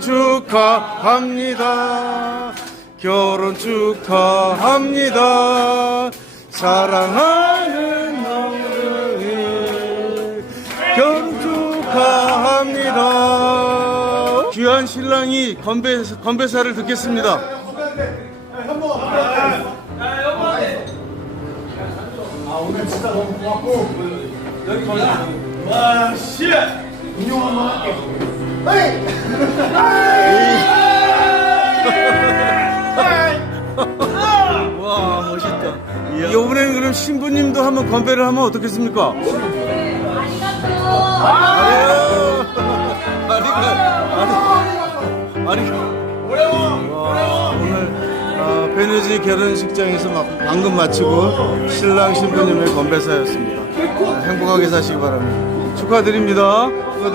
축하합니다. 결혼 축하합니다. 사랑하는 너를 결혼 축하합니다. 귀한 신랑이 건배, 건배사를 듣겠습니다. 아 가자 와씨 운용 한번 할게 와 멋있다. 이번에는 그럼 신부님도 한번 건배를 하면 어떻겠습니까? 아리가 아리가 와, 오늘 어, 베네지 결혼식장에서 막 방금 마치고 신랑 신부님의 건배사였습니다. 아, 행복하게 사시기 바랍니다. 축하드립니다.